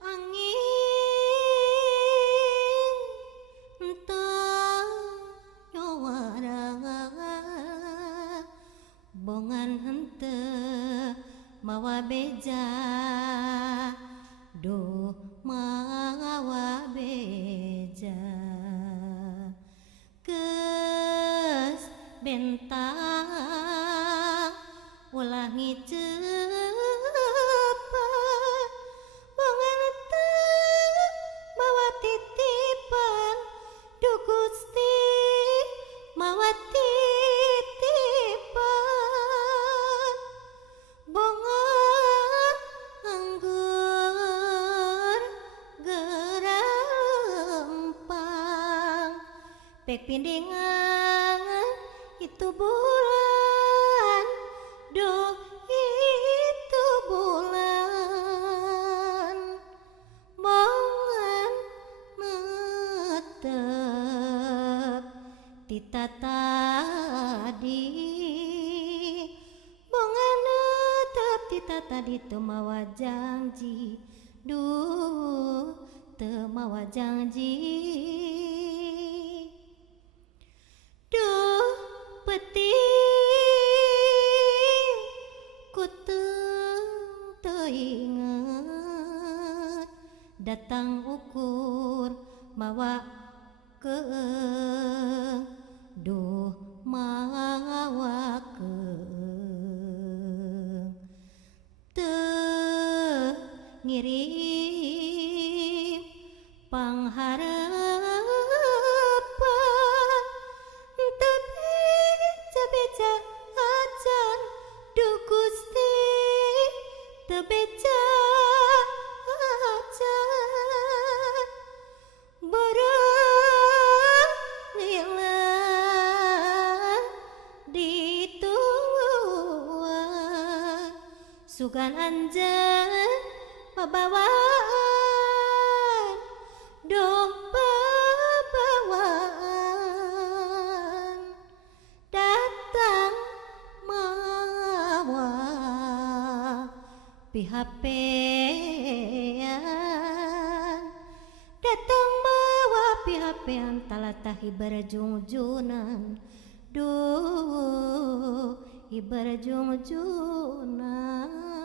Angin teu nyawara bongan henteu mawa beja duh mawa beja geus bentang ulah ngicepan bongan teu mawa titipan duh Gusti mawa titipan bongan anggur gerempang pek pindingan itu bulan duh itu bulan bongan netep tita tadi bongan netep tita tadi teu mawa janji duh teu mawa janji duh penting ku teu inget datang ukur mawa keung duh mawa keung teu ngirim pangharapan teu beja-beja acan duh Gusti teu beja acan barang lila dituan sugan anjeun babawaan dong babawaan datang mawa pihapean datang mawa pihapean talatah ibarjungjunan duh ibarjungjunan